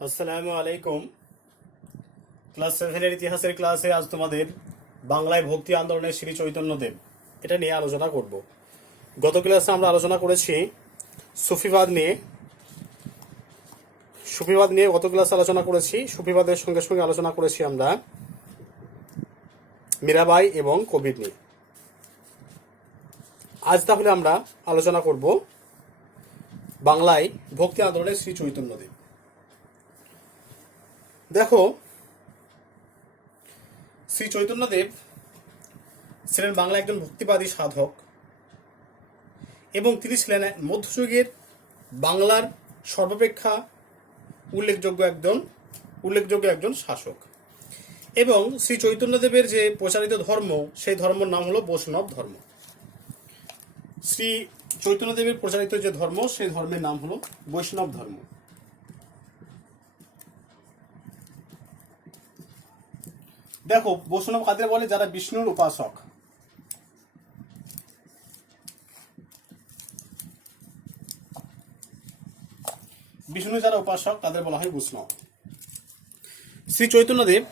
আসসালামু আলাইকুম। ক্লাস 7-এর ইতিহাসের ক্লাসে আজ তোমাদের বাংলায় ভক্তি আন্দোলনের শ্রী চৈতন্যদেব এটা নিয়ে আলোচনা করব। গত ক্লাসে আমরা আলোচনা করেছি সুফিবাদ নিয়ে। গত ক্লাসে আলোচনা করেছি। সুফিবাদের সঙ্গে সঙ্গে আলোচনা করেছি আমরা মীরাবাই এবং কবির নিয়ে। আজ তাহলে আমরা আলোচনা করব বাংলায় ভক্তি আন্দোলনের শ্রী চৈতন্যদেব। দেখো, শ্রী চৈতন্যদেব ছিলেন বাংলা একজন ভক্তিবাদী সাধক এবং তিনি ছিলেন মধ্যযুগের বাংলার সর্বাপেক্ষা উল্লেখযোগ্য একজন শাসক। এবং শ্রী চৈতন্যদেবের যে প্রচারিত ধর্ম, সেই ধর্মের নাম হলো বৈষ্ণব ধর্ম। শ্রী চৈতন্যদেবের প্রচারিত যে ধর্ম, সেই ধর্মের নাম হলো বৈষ্ণব ধর্ম। দেখো, বৈষ্ণব কাদের বলে? যারা বিষ্ণুর উপাসক। বিষ্ণু যারা উপাসক তাদের বলা হয় বৈষ্ণব। শ্রী চৈতন্যদেব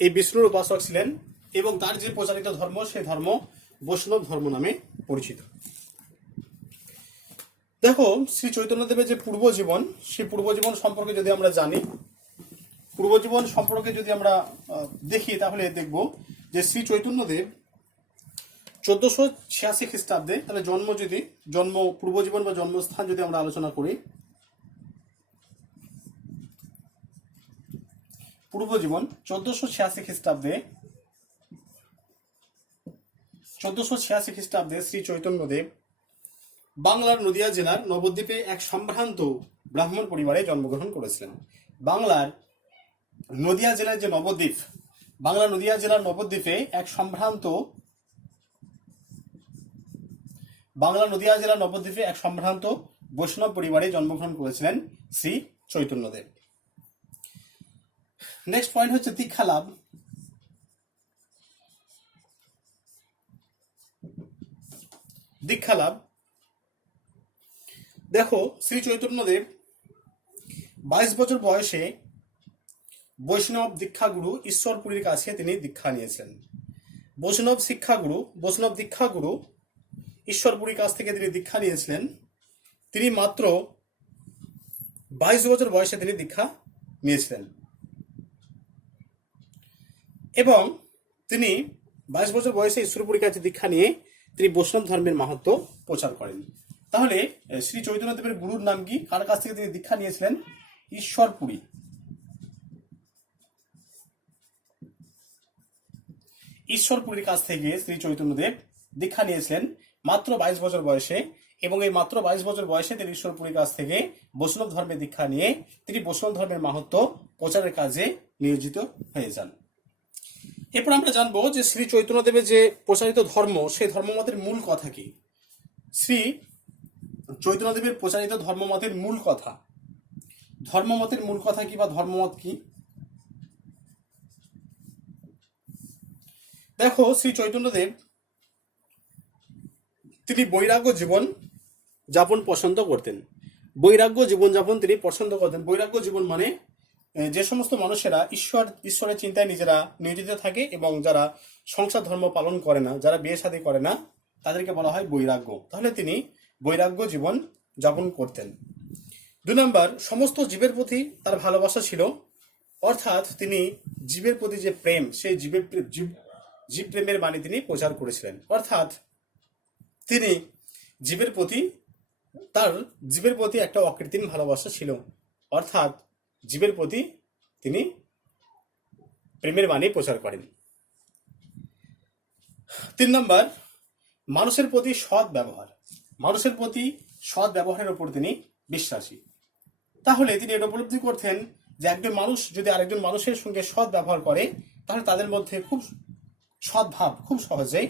এই বিষ্ণুর উপাসক ছিলেন এবং তার যে প্রচারিত ধর্ম, সেই ধর্ম বৈষ্ণব ধর্ম নামে পরিচিত। দেখো, শ্রী চৈতন্যদেবের যে পূর্বজীবন, সেই পূর্বজীবন সম্পর্কে যদি আমরা জানি, পূর্বজীবন সম্পর্কে যদি আমরা দেখি, তাহলে দেখব যে শ্রী চৈতন্যদেব 1486 খ্রিস্টাব্দে, তাহলে জন্ম পূর্বজীবন বা জন্মস্থান যদি আমরা আলোচনা করি, পূর্বজীবন 1486 খ্রিস্টাব্দে শ্রী চৈতন্যদেব বাংলার নদিয়া জেলার নবদ্বীপে এক সম্ভ্রান্ত ব্রাহ্মণ পরিবারে জন্মগ্রহণ করেছিলেন। বাংলার নদিয়া জেলার নবদ্বীপে এক সম্ভ্রান্ত বৈষ্ণব পরিবারে জন্মগ্রহণ করেছিলেন শ্রী চৈতন্যদেব। নেক্সট পয়েন্ট হচ্ছে দীক্ষা লাভ। দেখো, শ্রী চৈতন্যদেব 22 বছর বয়সে বৈষ্ণব দীক্ষাগুরু ঈশ্বরপুরীর কাছে তিনি দীক্ষা নিয়েছেন। বৈষ্ণব দীক্ষাগুরু ঈশ্বরপুরীর কাছ থেকে তিনি দীক্ষা নিয়েছিলেন। তিনি মাত্র 22 বছর বয়সে তিনি দীক্ষা নিয়েছিলেন এবং তিনি 22 বছর বয়সে ঈশ্বরপুরীর কাছে দীক্ষা নিয়ে তিনি বৈষ্ণব ধর্মের মাহাত্ম্য প্রচার করেন। তাহলে শ্রী চৈতন্যদেবের গুরুর নাম কি? কার কাছ থেকে তিনি দীক্ষা নিয়েছিলেন? ঈশ্বরপুরীর কাছ থেকে শ্রী চৈতন্যদেব দীক্ষা নিয়েছিলেন মাত্র 22 বছর বয়সে, এবং এই মাত্র 22 বছর বয়সে তিনি ঈশ্বরপুরীর কাছ থেকে বৈষ্ণব ধর্মের দীক্ষা নিয়ে তিনি বৈষ্ণব ধর্মের মাহাত্ম্য প্রচারের কাজে নিয়োজিত হয়ে যান। এরপর আমরা জানবো যে শ্রী চৈতন্যদেবের যে প্রচারিত ধর্ম, সেই ধর্মমতের মূল কথা কি। শ্রী চৈতন্যদেবের প্রচারিত ধর্মমতের মূল কথা কি বা ধর্মমত কি? দেখো, শ্রী চৈতন্যদেব তিনি বৈরাগ্য জীবন যাপন পছন্দ করতেন। বৈরাগ্য জীবন মানে যে সমস্ত মানুষেরা ঈশ্বরের চিন্তায় নিজেরা নিয়োজিত থাকে এবং যারা সংসার ধর্ম পালন করে না, যারা বিয়ে শাদী করে না, তাদেরকে বলা হয় বৈরাগ্য। তাহলে তিনি বৈরাগ্য জীবন যাপন করতেন। 2 নম্বর, সমস্ত জীবের প্রতি তার ভালোবাসা ছিল, অর্থাৎ তিনি জীবের প্রতি যে প্রেম, সেই জীব প্রেমের বাণী তিনি প্রচার করেছিলেন। অর্থাৎ তিনি জীবের প্রতি একটা অকৃত্রিম ভালোবাসা ছিল, অর্থাৎ জীবের প্রতি তিনি প্রেমের বাণী প্রচার করেন। 3 নম্বর, মানুষের প্রতি সৎ ব্যবহারের উপর তিনি বিশ্বাসী। তাহলে তিনি এটা উপলব্ধি করতেন যে একজন মানুষ যদি আরেকজন মানুষের সঙ্গে সৎ ব্যবহার করে, তাহলে তাদের মধ্যে সদ্ভাব খুব সহজেই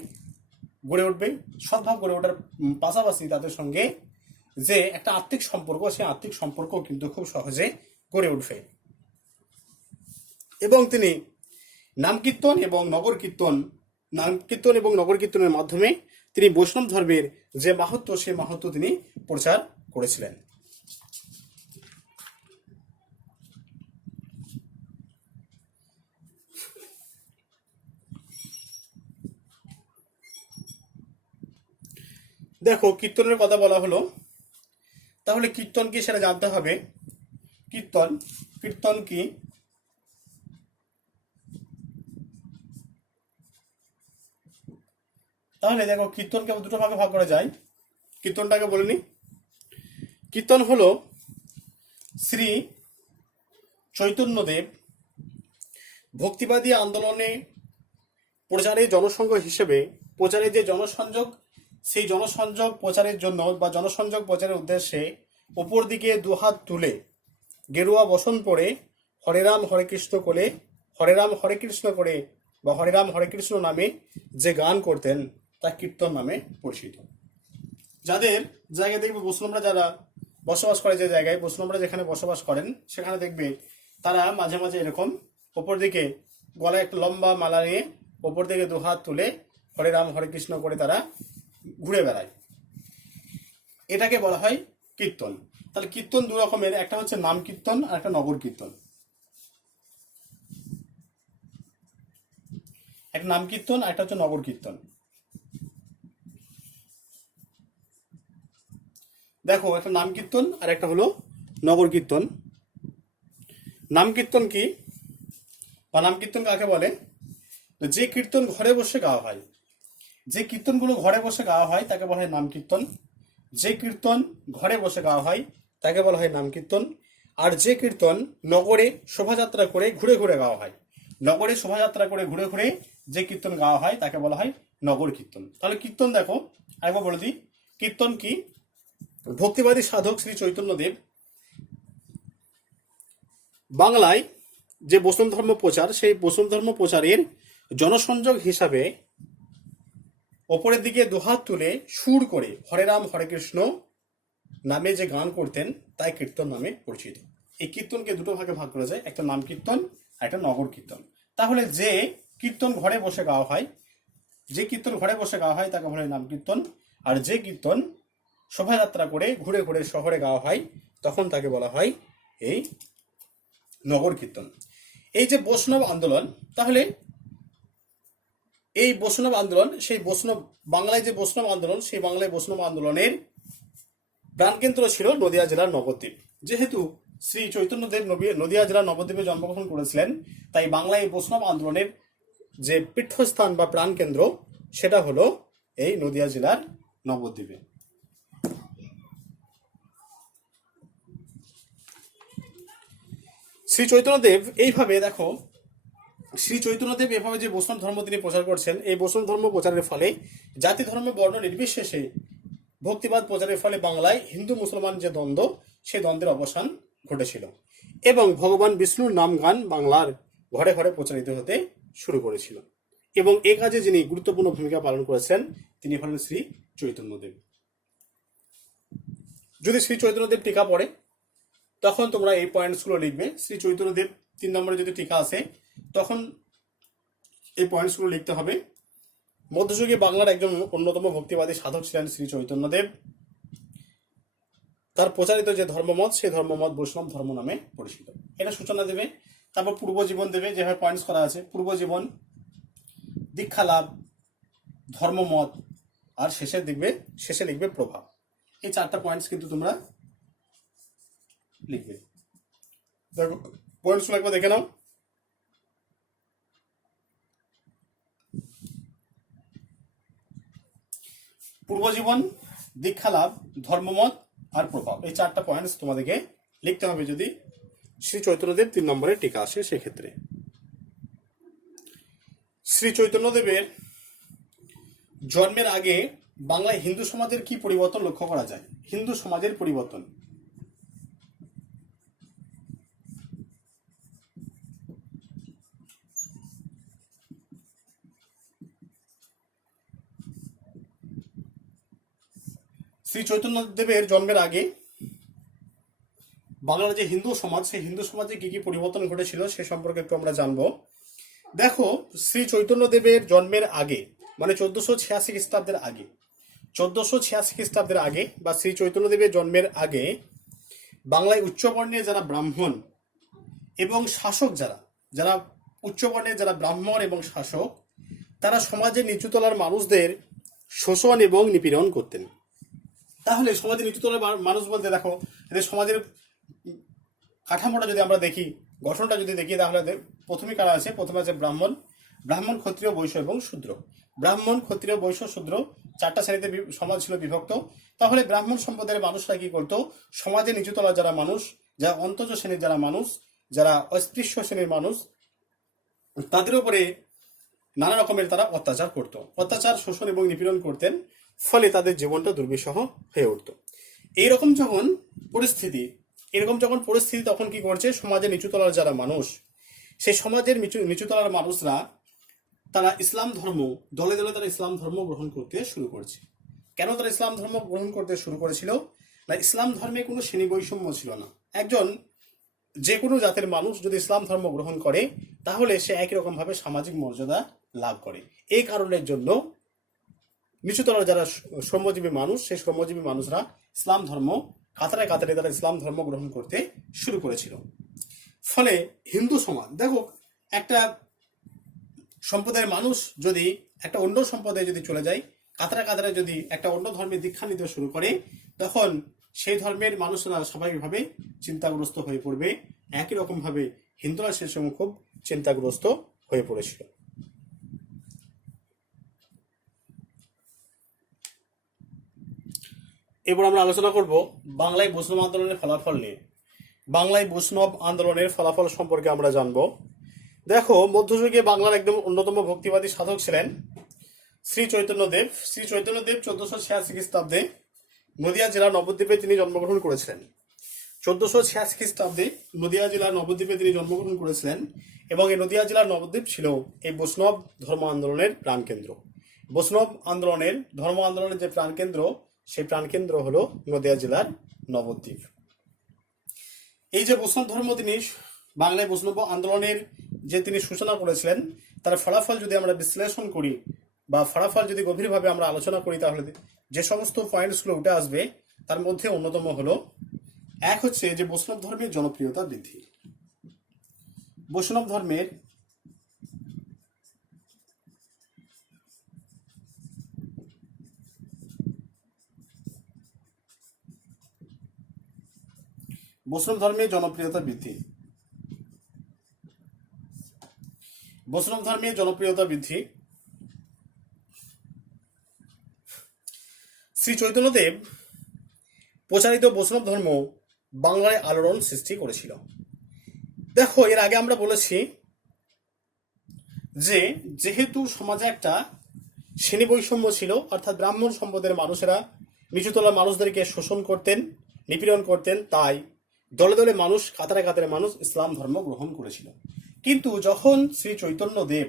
গড়ে উঠবে। সদ্ভাব গড়ে ওঠার পাশাপাশি তাদের সঙ্গে যে একটা আত্মিক সম্পর্ক, সেই আত্মিক সম্পর্ক কিন্তু খুব সহজে গড়ে উঠবে। এবং তিনি নাম কীর্তন এবং নগর কীর্তনের মাধ্যমে তিনি বৈষ্ণব ধর্মের যে মাহাত্ম্য, সেই মাহাত্ম্য তিনি প্রচার করেছিলেন। দেখো কীর্তনের কথা বলা হলো, তাহলে কীর্তন কি সেটা জানতে হবে। কীর্তন কীর্তন কি? তাহলে দেখো কীর্তনকে দুটো ভাগে ভাগ করা যায়। কীর্তনটাকে বলে নি। কীর্তন হলো শ্রী চৈতন্যদেব ভক্তিবাদী আন্দোলনে প্রচারের জনসংঘ হিসেবে প্রচারের যে জনসংযোগ, সেই জনসংযোগ প্রচারের জন্য বা জনসংযোগ প্রচারের উদ্দেশ্যে ওপর দিকে দুহাত তুলে গেরুয়া বসন পরে হরে রাম হরে কৃষ্ণ করে, হরে রাম হরে কৃষ্ণ করে বা হরে রাম হরে কৃষ্ণ নামে যে গান করতেন তা কীর্তন নামে পরিচিত। যাদের জায়গায় দেখবে বৈষ্ণবরা যারা বসবাস করে, যে জায়গায় বৈষ্ণবরা যেখানে বসবাস করেন সেখানে দেখবে তারা মাঝে মাঝে এরকম ওপর দিকে গলায় একটা লম্বা মালা নিয়ে ওপর দিকে দুহাত তুলে হরে রাম হরে কৃষ্ণ করে তারা ঘুরে বেড়ায়। এটাকে বলা হয় কীর্তন। তাহলে কীর্তন দু রকমের, একটা হচ্ছে নাম কীর্তন আর একটা নগর কীর্তন। একটা নাম কীর্তন আর একটা হচ্ছে নগর কীর্তন। দেখো একটা নাম কীর্তন আর একটা হলো নগর কীর্তন। নাম কীর্তন কি বা নাম কীর্তন কাকে বলে? যে কীর্তন ঘরে বসে গাওয়া হয়, যে কীর্তনগুলো ঘরে বসে গাওয়া হয় তাকে বলা হয় নাম কীর্তন। যে কীর্তন ঘরে বসে গাওয়া হয় তাকে বলা হয় নাম কীর্তন। আর যে কীর্তন নগরে শোভাযাত্রা করে ঘুরে ঘুরে গাওয়া হয়, নগরে শোভাযাত্রা করে ঘুরে ঘুরে যে কীর্তন গাওয়া হয় তাকে বলা হয় নগর কীর্তন। তাহলে কীর্তন দেখো আরেকবার বলে দিই। কীর্তন কি? ভক্তিবাদী সাধক শ্রী চৈতন্যদেব বাংলায় যে বৈষ্ণব ধর্ম প্রচার, সেই বৈষ্ণব ধর্ম প্রচারের জনসংযোগ হিসাবে ওপরের দিকে দুহাত তুলে সুর করে হরে রাম হরে কৃষ্ণ নামে যে গান করতেন তাই কীর্তন নামে পরিচিত। এই কীর্তনকে দুটো ভাগে ভাগ করা যায়, একটা নাম কীর্তন আর একটা নগর কীর্তন। তাহলে যে কীর্তন ঘরে বসে গাওয়া হয়, যে কীর্তন ঘরে বসে গাওয়া হয় তাকে বলা হয় নাম কীর্তন। আর যে কীর্তন শোভাযাত্রা করে ঘুরে ঘুরে শহরে গাওয়া হয় তখন তাকে বলা হয় এই নগর কীর্তন। এই যে বৈষ্ণব আন্দোলন, তাহলে এই বৈষ্ণব আন্দোলন, সেই বৈষ্ণব বাংলায় যে বৈষ্ণব আন্দোলন, সেই বাংলায় বৈষ্ণব আন্দোলনের প্রাণকেন্দ্র ছিল নদিয়া জেলার নবদ্বীপ। যেহেতু শ্রী চৈতন্যদেব নদিয়া জেলার নবদ্বীপে জন্মগ্রহণ করেছিলেন, তাই বাংলায় বৈষ্ণব আন্দোলনের যে পীঠস্থান বা প্রাণকেন্দ্র সেটা হলো এই নদিয়া জেলার নবদ্বীপে। শ্রী চৈতন্যদেব এইভাবে দেখো, শ্রী চৈতন্যদেব এভাবে যে বৈষ্ণব ধর্ম তিনি প্রচার করছেন, এই বৈষ্ণব ধর্ম প্রচারের ফলে জাতি ধর্ম বর্ণ নির্বিশেষে ভক্তিবাদ প্রচারের ফলে বাংলায় হিন্দু মুসলমান যে দ্বন্দ্ব, সেই দ্বন্দ্বের অবসান ঘটেছিল এবং ভগবান বিষ্ণুর নাম গান বাংলার ঘরে ঘরে প্রচারিত হতে শুরু করেছিল। এবং এ কাজে যিনি গুরুত্বপূর্ণ ভূমিকা পালন করেছেন তিনি হলেন শ্রী চৈতন্যদেব। যদি শ্রী চৈতন্যদেব টিকা পড়ে তখন তোমরা এই পয়েন্টসগুলো লিখবে। শ্রী চৈতন্যদেব 3 নম্বরে যদি টিকা আসে তখন এই পয়েন্টসগুলো লিখতে হবে। মধ্যযুগে বাংলার একজন অন্যতম ভক্তিবাদী সাধক ছিলেন শ্রী চৈতন্যদেব। তার প্রচারিত যে ধর্মমত, সেই ধর্মমত বৈষ্ণব ধর্ম নামে পরিচিত। এটা সূচনা দেবে, তারপর পূর্বজীবন দেবে, যেভাবে পয়েন্টস করা আছে পূর্বজীবন, দীক্ষা লাভ, ধর্মমত, আর শেষে লিখবে প্রভাব। এই 4টা পয়েন্টস কিন্তু তোমরা লিখবে। দেখো পয়েন্টসগুলো একবার দেখে নাও। পূর্বজীবন, দীক্ষা লাভ, ধর্মমত আর প্রভাব, এই 4টা পয়েন্টস তোমাদেরকে লিখতে হবে যদি শ্রী চৈতন্যদেব 3 নম্বরে টিকা আসে। সেক্ষেত্রে শ্রী চৈতন্যদেবের জন্মের আগে বাংলায় হিন্দু সমাজের কি পরিবর্তন লক্ষ্য করা যায়? হিন্দু সমাজের পরিবর্তন। শ্রী চৈতন্যদেবের জন্মের আগে বাংলার যে হিন্দু সমাজ, সেই হিন্দু সমাজে কি কি পরিবর্তন ঘটেছিল সে সম্পর্কে একটু আমরা জানবো। দেখো শ্রী চৈতন্যদেবের জন্মের আগে মানে 1486 খ্রিস্টাব্দের আগে, 1486 খ্রিস্টাব্দের আগে বা শ্রী চৈতন্যদেবের জন্মের আগে বাংলায় উচ্চবর্ণের যারা ব্রাহ্মণ এবং শাসক, যারা উচ্চবর্ণের যারা ব্রাহ্মণ এবং শাসক, তারা সমাজের নিচুতলার মানুষদের শোষণ এবং নিপীড়ন করতেন। তাহলে সমাজের নিচুতলার মানুষ বলতে দেখো, এদের সমাজের কাঠামোটা যদি আমরা দেখি, গঠনটা যদি দেখি, তাহলে প্রথমে কারা আছে? প্রথমে আছে ব্রাহ্মণ, ব্রাহ্মণ, ক্ষত্রিয়, বৈশ্য এবং শূদ্র। ব্রাহ্মণ, ক্ষত্রিয়, বৈশ্য, শূদ্র, চারটা শ্রেণীতে সমাজ ছিল বিভক্ত। তাহলে ব্রাহ্মণ সম্প্রদায়ের মানুষরা কি করতো? সমাজের নিচুতলার যারা মানুষ, যারা অন্তজ শ্রেণীর যারা মানুষ, যারা অস্পৃশ্য শ্রেণীর মানুষ, তাদের উপরে নানা রকমের তারা অত্যাচার করত, অত্যাচার, শোষণ এবং নিপীড়ন করতেন। ফলে তাদের জীবনটা দুর্বিষহ হয়ে উঠত। এইরকম যখন পরিস্থিতি, তখন কি করছে? সমাজের নিচুতলার যারা মানুষ, সেই সমাজের নিচুতলার মানুষরা তারা ইসলাম ধর্ম, দলে দলে তারা ইসলাম ধর্ম গ্রহণ করতে শুরু করছে। কেন তারা ইসলাম ধর্ম গ্রহণ করতে শুরু করেছিল? না, ইসলাম ধর্মে কোনো শ্রেণী বৈষম্য ছিল না। একজন যে কোনো জাতের মানুষ যদি ইসলাম ধর্ম গ্রহণ করে, তাহলে সে একই রকম ভাবে সামাজিক মর্যাদা লাভ করে। এই কারণের জন্য নিচুতলার যারা শ্রমজীবী মানুষ, সেই শ্রমজীবী মানুষরা ইসলাম ধর্ম কাতারে কাতারে তারা ইসলাম ধর্ম গ্রহণ করতে শুরু করেছিল। ফলে হিন্দু সমাজ, দেখো, একটা সম্প্রদায়ের মানুষ যদি একটা অন্য সম্প্রদায়ে যদি চলে যায়, কাতারে কাতারে যদি একটা অন্য ধর্মের দীক্ষা নিতে শুরু করে, তখন সেই ধর্মের মানুষরা স্বাভাবিকভাবে চিন্তাগ্রস্ত হয়ে পড়বে। একই রকম ভাবে হিন্দুরা সে সময় খুব চিন্তাগ্রস্ত হয়ে পড়েছিল। এবার আমরা আলোচনা করব বাংলায় বৈষ্ণব আন্দোলনের ফলাফল নিয়ে। বাংলায় বৈষ্ণব আন্দোলনের ফলাফল সম্পর্কে আমরা জানব। দেখো, মধ্যযুগে বাংলার একদম অন্যতম ভক্তিবাদী সাধক ছিলেন শ্রী চৈতন্যদেব। শ্রী চৈতন্যদেব 1486 খ্রিস্টাব্দে নদিয়া জেলার নবদ্বীপে তিনি জন্মগ্রহণ করেছিলেন। 1486 খ্রিস্টাব্দে নদিয়া জেলার নবদ্বীপে তিনি জন্মগ্রহণ করেছিলেন, এবং এই নদিয়া জেলার নবদ্বীপ ছিল এই বৈষ্ণব ধর্ম আন্দোলনের প্রাণকেন্দ্র। বৈষ্ণব আন্দোলনের, ধর্ম আন্দোলনের যে প্রাণকেন্দ্র, সেই প্রাণকেন্দ্র হলো নদিয়া জেলার নবদ্বীপ। এই যে বৈষ্ণব ধর্ম তিনি বাংলায় বৈষ্ণব আন্দোলনের যে তিনি সূচনা করেছিলেন, তার ফলাফল যদি আমরা বিশ্লেষণ করি বা ফলাফল যদি গভীরভাবে আমরা আলোচনা করি, তাহলে যে সমস্ত পয়েন্টসগুলো উঠে আসবে, তার মধ্যে অন্যতম হলো, এক হচ্ছে যে বৈষ্ণব ধর্মের জনপ্রিয়তা বৃদ্ধি। বৈষ্ণব ধর্মের জনপ্রিয়তা বৃদ্ধি। বৈষ্ণব ধর্মের জনপ্রিয়তা বৃদ্ধি। শ্রী চৈতন্যদেব প্রচারিত বৈষ্ণব ধর্ম বাংলায় আলোড়ন সৃষ্টি করেছিল। দেখো, এর আগে আমরা বলেছি যে যেহেতু সমাজে একটা শ্রেণী বৈষম্য ছিল, অর্থাৎ ব্রাহ্মণ সম্প্রদায়ের মানুষেরা নিচুতলার মানুষদেরকে শোষণ করতেন, নিপীড়ন করতেন, তাই দলে দলে মানুষ, কাতারে কাতারে মানুষ ইসলাম ধর্ম গ্রহণ করেছিল। কিন্তু যখন শ্রী চৈতন্য দেব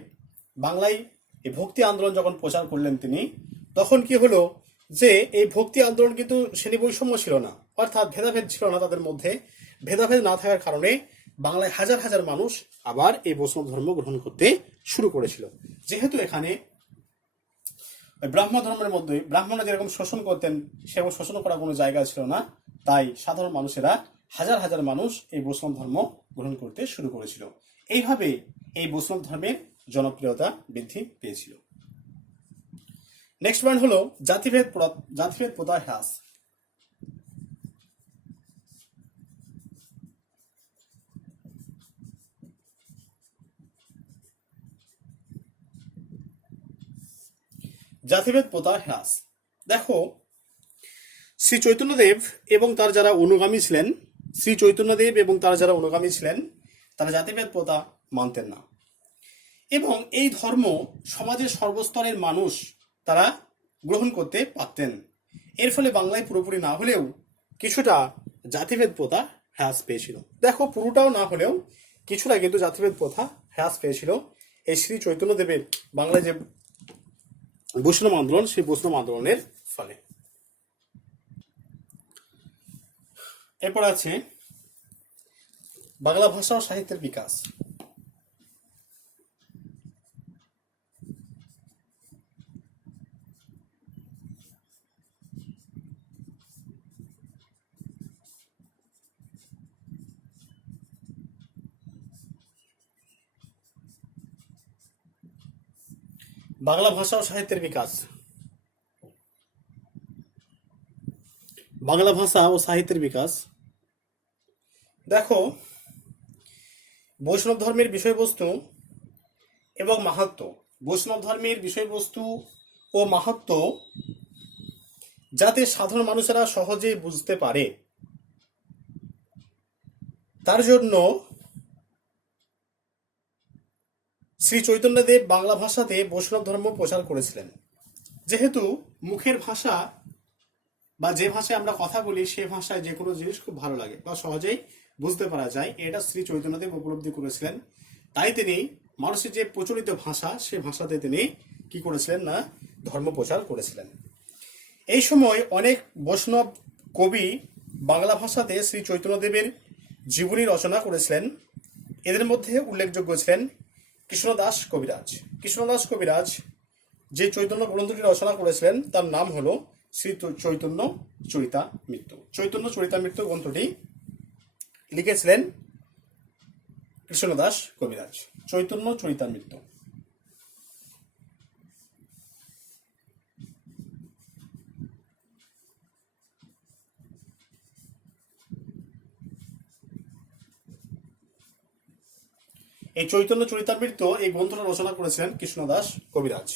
বাংলায় এই ভক্তি আন্দোলন যখন প্রচার করলেন তিনি, তখন কি হলো যে এই ভক্তি আন্দোলন কিন্তু শ্রেণী বৈষম্য ছিল না, অর্থাৎ ভেদাভেদ ছিল না তাদের মধ্যে। ভেদাভেদ না থাকার কারণে বাংলায় হাজার হাজার মানুষ আবার এই বৈষ্ণব ধর্ম গ্রহণ করতে শুরু করেছিল। যেহেতু এখানে ব্রাহ্ম ধর্মের মধ্যে ব্রাহ্মণরা যেরকম শোষণ করতেন, সেরকম শোষণ করার কোনো জায়গা ছিল না, তাই সাধারণ মানুষেরা, হাজার হাজার মানুষ এই বৈষ্ণব ধর্ম গ্রহণ করতে শুরু করেছিল। এইভাবে এই বৈষ্ণব ধর্মের জনপ্রিয়তা বৃদ্ধি পেয়েছিল। নেক্সট পয়েন্ট হলো জাতিভেদ প্রথা হ্রাস। জাতিভেদ প্রথা হ্রাস। দেখো, শ্রী চৈতন্যদেব এবং তার যারা অনুগামী ছিলেন, তারা জাতিভেদ প্রথা মানতেন না, এবং এই ধর্ম সমাজের সর্বস্তরের মানুষ তারা গ্রহণ করতে পারতেন। এর ফলে বাংলায় পুরোপুরি না হলেও কিছুটা জাতিভেদ প্রথা হ্রাস পেয়েছিল। দেখো, পুরোটাও না হলেও কিছুটা কিন্তু জাতিভেদ প্রথা হ্রাস পেয়েছিল এই শ্রী চৈতন্যদেবের বাংলায় যে বৈষ্ণব আন্দোলন, সেই বৈষ্ণব আন্দোলনের ফলে। এরপর আছে বাংলা ভাষা ও সাহিত্যের বিকাশ। বাংলা ভাষা ও সাহিত্যের বিকাশ। বাংলা ভাষা ও সাহিত্যের বিকাশ। দেখো, বৈষ্ণব ধর্মের বিষয়বস্তু এবং মাহাত্ম্য, বৈষ্ণব ধর্মের বিষয়বস্তু ও মাহাত্ম্য যাতে সাধারণ মানুষেরা সহজে বুঝতে পারে, তার জন্য শ্রী চৈতন্যদেব বাংলা ভাষাতে বৈষ্ণব ধর্ম প্রচার করেছিলেন। যেহেতু মুখের ভাষা বা যে ভাষায় আমরা কথা বলি সে ভাষায় যে কোনো জিনিস খুব ভালো লাগে বা সহজেই বুঝতে পারা যায়, এটা শ্রী চৈতন্যদেব উপলব্ধি করেছিলেন। তাই তিনি মানুষের যে প্রচলিত ভাষা সে ভাষাতে তিনি কি করেছিলেন না ধর্ম প্রচার করেছিলেন। এই সময় অনেক বৈষ্ণব কবি বাংলা ভাষাতে শ্রী চৈতন্যদেবের জীবনী রচনা করেছিলেন। এদের মধ্যে উল্লেখযোগ্য ছিলেন কৃষ্ণদাস কবিরাজ। কৃষ্ণদাস কবিরাজ যে চৈতন্য গ্রন্থটি রচনা করেছিলেন তার নাম হলো শ্রী চৈতন্য চরিতামৃত। চৈতন্য চরিতামৃত গ্রন্থটি লিখেছিলেন কৃষ্ণদাস কবিরাজ। চৈতন্য চরিতামৃত। এই চৈতন্য চরিতামৃত এই গ্রন্থটা রচনা করেছিলেন কৃষ্ণদাস কবিরাজ।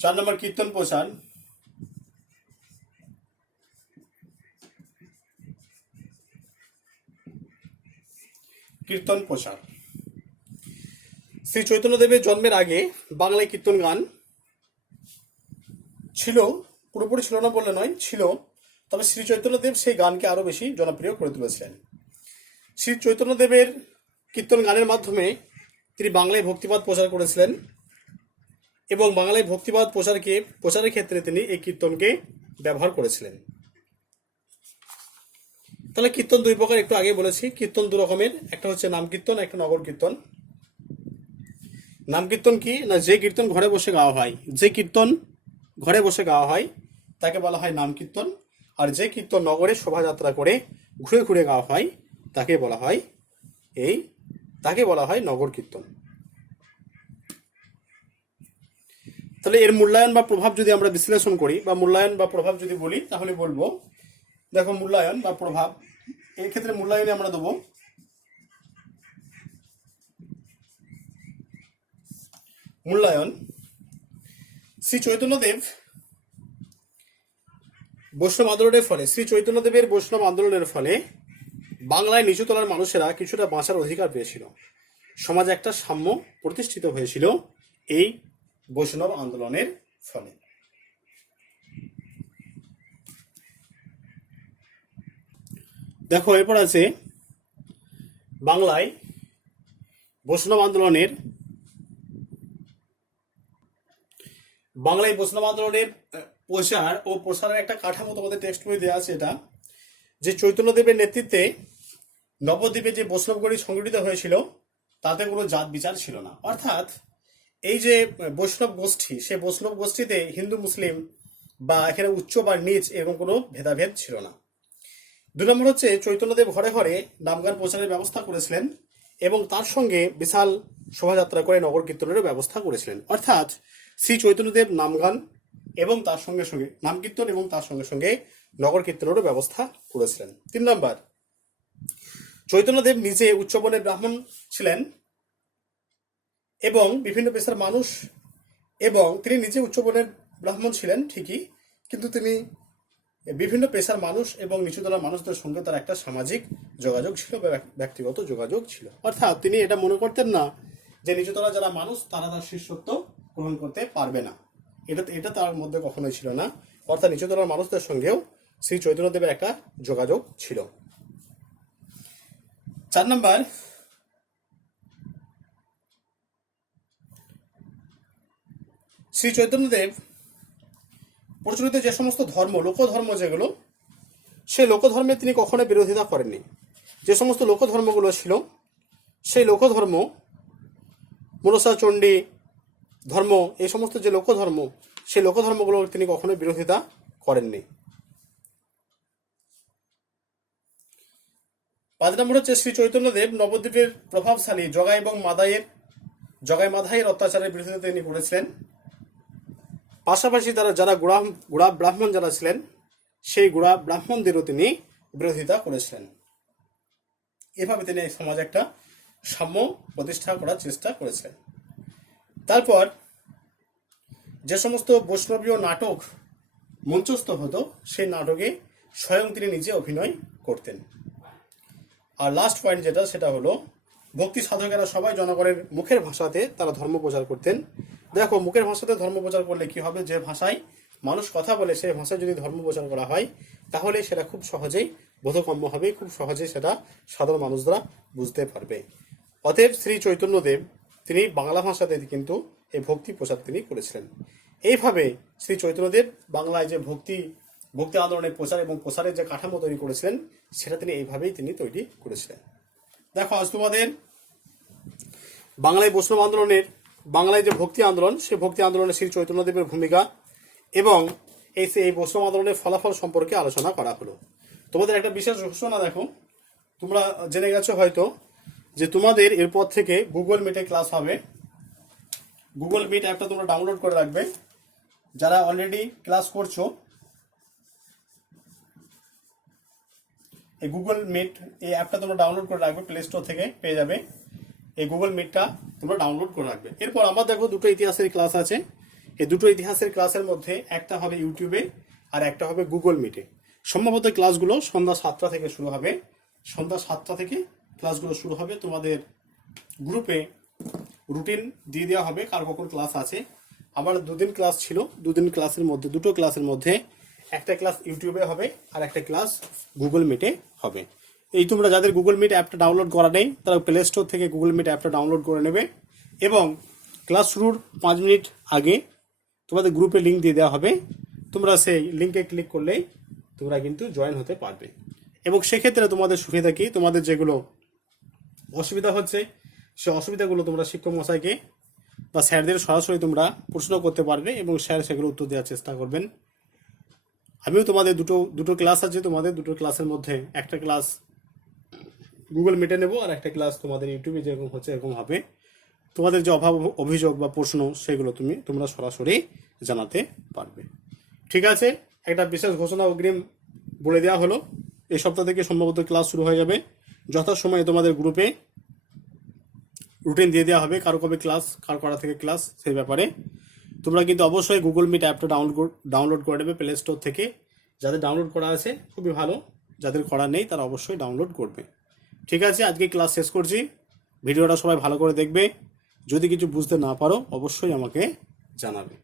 4 নম্বর কীর্তন প্রচার। কীর্তন প্রচার। শ্রী চৈতন্যদেবের জন্মের আগে বাংলায় কীর্তন গান ছিল, পুরোপুরি ছিল না বললে নয়, ছিল। তবে শ্রী চৈতন্যদেব সেই গানকে আরো বেশি জনপ্রিয় করে তুলেছিলেন। শ্রী চৈতন্যদেবের কীর্তন গানের মাধ্যমে তিনি বাংলায় ভক্তিবাদ প্রচার করেছিলেন এবং বাংলায় ভক্তিবাদ প্রচারের ক্ষেত্রে তিনি এই কীর্তনকে ব্যবহার করেছিলেন। তাহলে কীর্তন দুই প্রকার, একটু আগে বলেছি। কীর্তন দু রকমের, একটা হচ্ছে নাম কীর্তন, একটা নগর কীর্তন। নাম কীর্তন কি না, যে কীর্তন ঘরে বসে গাওয়া হয়, যে কীর্তন ঘরে বসে গাওয়া হয় তাকে বলা হয় নাম কীর্তন। আর যে কীর্তন নগরে শোভাযাত্রা করে ঘুরে ঘুরে গাওয়া হয় তাকে বলা হয় নগর কীর্তন। তাহলে এর মূল্যায়ন বা প্রভাব যদি আমরা বিশ্লেষণ করি বা মূল্যায়ন বা প্রভাব যদি বলি, তাহলে বলবো, দেখো মূল্যায়ন বা প্রভাব, এই ক্ষেত্রে মূল্যায়নে আমরা দেবো মূল্যায়ন। শ্রী চৈতন্যদেব বৈষ্ণব আন্দোলনের ফলে, শ্রী চৈতন্যদেবের বৈষ্ণব আন্দোলনের ফলে বাংলায় নিচু তলার মানুষেরা কিছুটা বাঁচার অধিকার পেয়েছিল। সমাজে একটা সাম্য প্রতিষ্ঠিত হয়েছিল এই বৈষ্ণব আন্দোলনের ফলে। দেখো এরপর আছে বাংলায় বৈষ্ণব আন্দোলনের প্রচার ও প্রসারের একটা কাঠামো তোমাদের টেক্সট বই দেওয়া আছে। এটা যে চৈতন্যদেবের নেতৃত্বে নবদ্বীপে যে বৈষ্ণবগণী সংগঠিত হয়েছিল তাতে কোনো জাত বিচার ছিল না। অর্থাৎ এই যে বৈষ্ণব গোষ্ঠী, সে বৈষ্ণব গোষ্ঠীতে হিন্দু মুসলিম বা এখানে উচ্চ বা নিচ এরকম কোনো ভেদাভেদ ছিল না। 2 নম্বর হচ্ছে চৈতন্যদেব ঘরে ঘরে নামগান প্রচারের ব্যবস্থা করেছিলেন এবং তার সঙ্গে বিশাল শোভাযাত্রা করে নগর কীর্তনেরও ব্যবস্থা করেছিলেন। অর্থাৎ শ্রী চৈতন্যদেব নামগান এবং তার সঙ্গে সঙ্গে নাম কীর্তন এবং তার সঙ্গে সঙ্গে নগর কীর্তনেরও ব্যবস্থা করেছিলেন। 3 নম্বর, চৈতন্যদেব নিজে উচ্চবর্ণের ব্রাহ্মণ ছিলেন এবং বিভিন্ন পেশার মানুষ, এবং তিনি নিজে উচ্চবর্ণের ব্রাহ্মণ ছিলেন ঠিকই, কিন্তু তিনি বিভিন্ন পেশার মানুষ এবং নিচুতলার মানুষদের সঙ্গে তার একটা সামাজিক যোগাযোগ ছিল বা ব্যক্তিগত যোগাযোগ ছিল। অর্থাৎ তিনি এটা মনে করতেন না যে নিচুতলা যারা মানুষ তারা তার শিষ্যত্ব গ্রহণ করতে পারবে না, এটা তার মধ্যে কখনোই ছিল না। অর্থাৎ নিচুতলার মানুষদের সঙ্গেও শ্রী চৈতন্যদেবের একটা যোগাযোগ ছিল। 4 নম্বর, শ্রী চৈতন্যদেব প্রচলিত যে সমস্ত ধর্ম, লোকধর্ম যেগুলো, সেই লোকধর্মে তিনি কখনো বিরোধিতা করেননি। যে সমস্ত লোকধর্মগুলো ছিল সেই লোকধর্ম, মনসা চণ্ডী ধর্ম, এই সমস্ত যে লোকধর্ম, সেই লোকধর্মগুলো তিনি কখনো বিরোধিতা করেননি। 5 নম্বর হচ্ছে শ্রী চৈতন্যদেব নবদ্বীপের প্রভাবশালী জগাই মাধাইয়ের অত্যাচারের বিরোধিতা তিনি করেছিলেন। পাশাপাশি যারা গোড়া ব্রাহ্মণ যারা ছিলেন সেই গোড়া ব্রাহ্মণদেরও তিনি বিরোধিতা করেছিলেন। এভাবে তিনি সমাজে একটা সাম্য প্রতিষ্ঠা করার চেষ্টা করেছিলেন। তারপর যে সমস্ত বৈষ্ণবীয় নাটক মঞ্চস্থ হতো সেই নাটকে স্বয়ং তিনি নিজে অভিনয় করতেন। আর লাস্ট পয়েন্ট যেটা, সেটা হলো ভক্তি সাধকেরা সবাই জনগণের মুখের ভাষাতে তারা ধর্ম প্রচার করতেন। দেখো, মুখের ভাষাতে ধর্ম প্রচার করলে কি হবে, যে ভাষায় মানুষ কথা বলে সেই ভাষায় যদি ধর্ম প্রচার করা হয় তাহলে সেটা খুব সহজেই বোধগম্য হবে, খুব সহজেই সেটা সাধারণ মানুষরা বুঝতে পারবে। অতএব শ্রী চৈতন্যদেব তিনি বাংলা ভাষাতে কিন্তু এই ভক্তি প্রচার তিনি করেছিলেন। এইভাবে শ্রী চৈতন্যদেব বাংলায় যে ভক্তি আন্দোলনের প্রচার এবং প্রসারের যে কাঠামো তৈরি করেছিলেন সেটা তিনি এইভাবেই তিনি তৈরি করেছিলেন। দেখো, আজ তোমাদের বাংলায় বৈষ্ণব আন্দোলনের, বাংলায় যে ভক্তি আন্দোলন, সেই ভক্তি আন্দোলনে শ্রী চৈতন্যদেবের ভূমিকা এবং এই বৈষ্ণব আন্দোলনের ফলাফল সম্পর্কে আলোচনা করা হলো। তোমাদের একটা বিশেষ ঘোষণা, দেখো তোমরা জেনে গেছো হয়তো যে তোমাদের এরপর থেকে গুগল মিটে ক্লাস হবে। গুগল মিট অ্যাপটা তোমরা ডাউনলোড করে রাখবে। যারা অলরেডি ক্লাস করছো, এই গুগল মিট এই অ্যাপটা তোমরা ডাউনলোড করে রাখবে, প্লে স্টোর থেকে পেয়ে যাবে। এই গুগল মিটটা তোমরা ডাউনলোড করে রাখবে। এরপর আমার দেখো দুটো ইতিহাসের ক্লাস আছে। এই দুটো ইতিহাসের ক্লাসের মধ্যে একটা হবে ইউটিউবে আর একটা হবে গুগল মিটে। সম্ভবত ক্লাসগুলো সন্ধ্যা 7টা থেকে শুরু হবে। সন্ধ্যা 7টা থেকে ক্লাসগুলো শুরু হবে। তোমাদের গ্রুপে রুটিন দিয়ে দেওয়া হবে কার কখন ক্লাস আছে। আমার দুদিন ক্লাস ছিল, দুদিন ক্লাসের মধ্যে দুটো ক্লাসের মধ্যে একটা ক্লাস ইউটিউবে হবে আর একটা ক্লাস গুগল মিটে হবে। এই তোমরা যাদের গুগল মিট অ্যাপটা ডাউনলোড করা নেই তারা প্লে স্টোর থেকে গুগল মিট অ্যাপটা ডাউনলোড করে নেবে এবং ক্লাস শুরুর 5 মিনিট আগে তোমাদের গ্রুপে লিঙ্ক দিয়ে দেওয়া হবে। তোমরা সেই লিঙ্কে ক্লিক করলেই তোমরা কিন্তু জয়েন হতে পারবে। এবং সেক্ষেত্রে তোমাদের সুবিধা কি, তোমাদের যেগুলো অসুবিধা হচ্ছে সে অসুবিধাগুলো তোমরা শিক্ষক মশাইকে বা স্যারদের সরাসরি তোমরা প্রশ্ন করতে পারবে এবং স্যার সেগুলো উত্তর দেওয়ার চেষ্টা করবেন। আমিও তোমাদের দুটো ক্লাস আছে, তোমাদের দুটো ক্লাসের মধ্যে একটা ক্লাস গুগল মিটে নেব আর একটা ক্লাস তোমাদের ইউটিউবে যেরকম হচ্ছে এরকম হবে। তোমাদের যে অভিযোগ বা প্রশ্ন সেগুলো তোমরা সরাসরি জানাতে পারবে। ঠিক আছে, একটা বিশেষ ঘোষণা অগ্রিম বলে দেওয়া হলো। এই সপ্তাহ থেকে সম্ভবত ক্লাস শুরু হয়ে যাবে। যথাসময়ে তোমাদের গ্রুপে রুটিন দিয়ে দেওয়া হবে কারো কবে ক্লাস, কার করা থেকে ক্লাস, সেই ব্যাপারে তোমরা কিন্তু অবশ্যই গুগল মিট অ্যাপটা ডাউনলোড করে নেবে প্লে স্টোর থেকে। যাদের ডাউনলোড করা আছে খুবই ভালো, যাদের করা নেই তারা অবশ্যই ডাউনলোড করবে। ঠিক আছে, আজকে ক্লাস শেষ করছি। ভিডিওটা সবাই ভালো করে দেখবে। যদি কিছু বুঝতে না পারো অবশ্যই আমাকে জানাবে।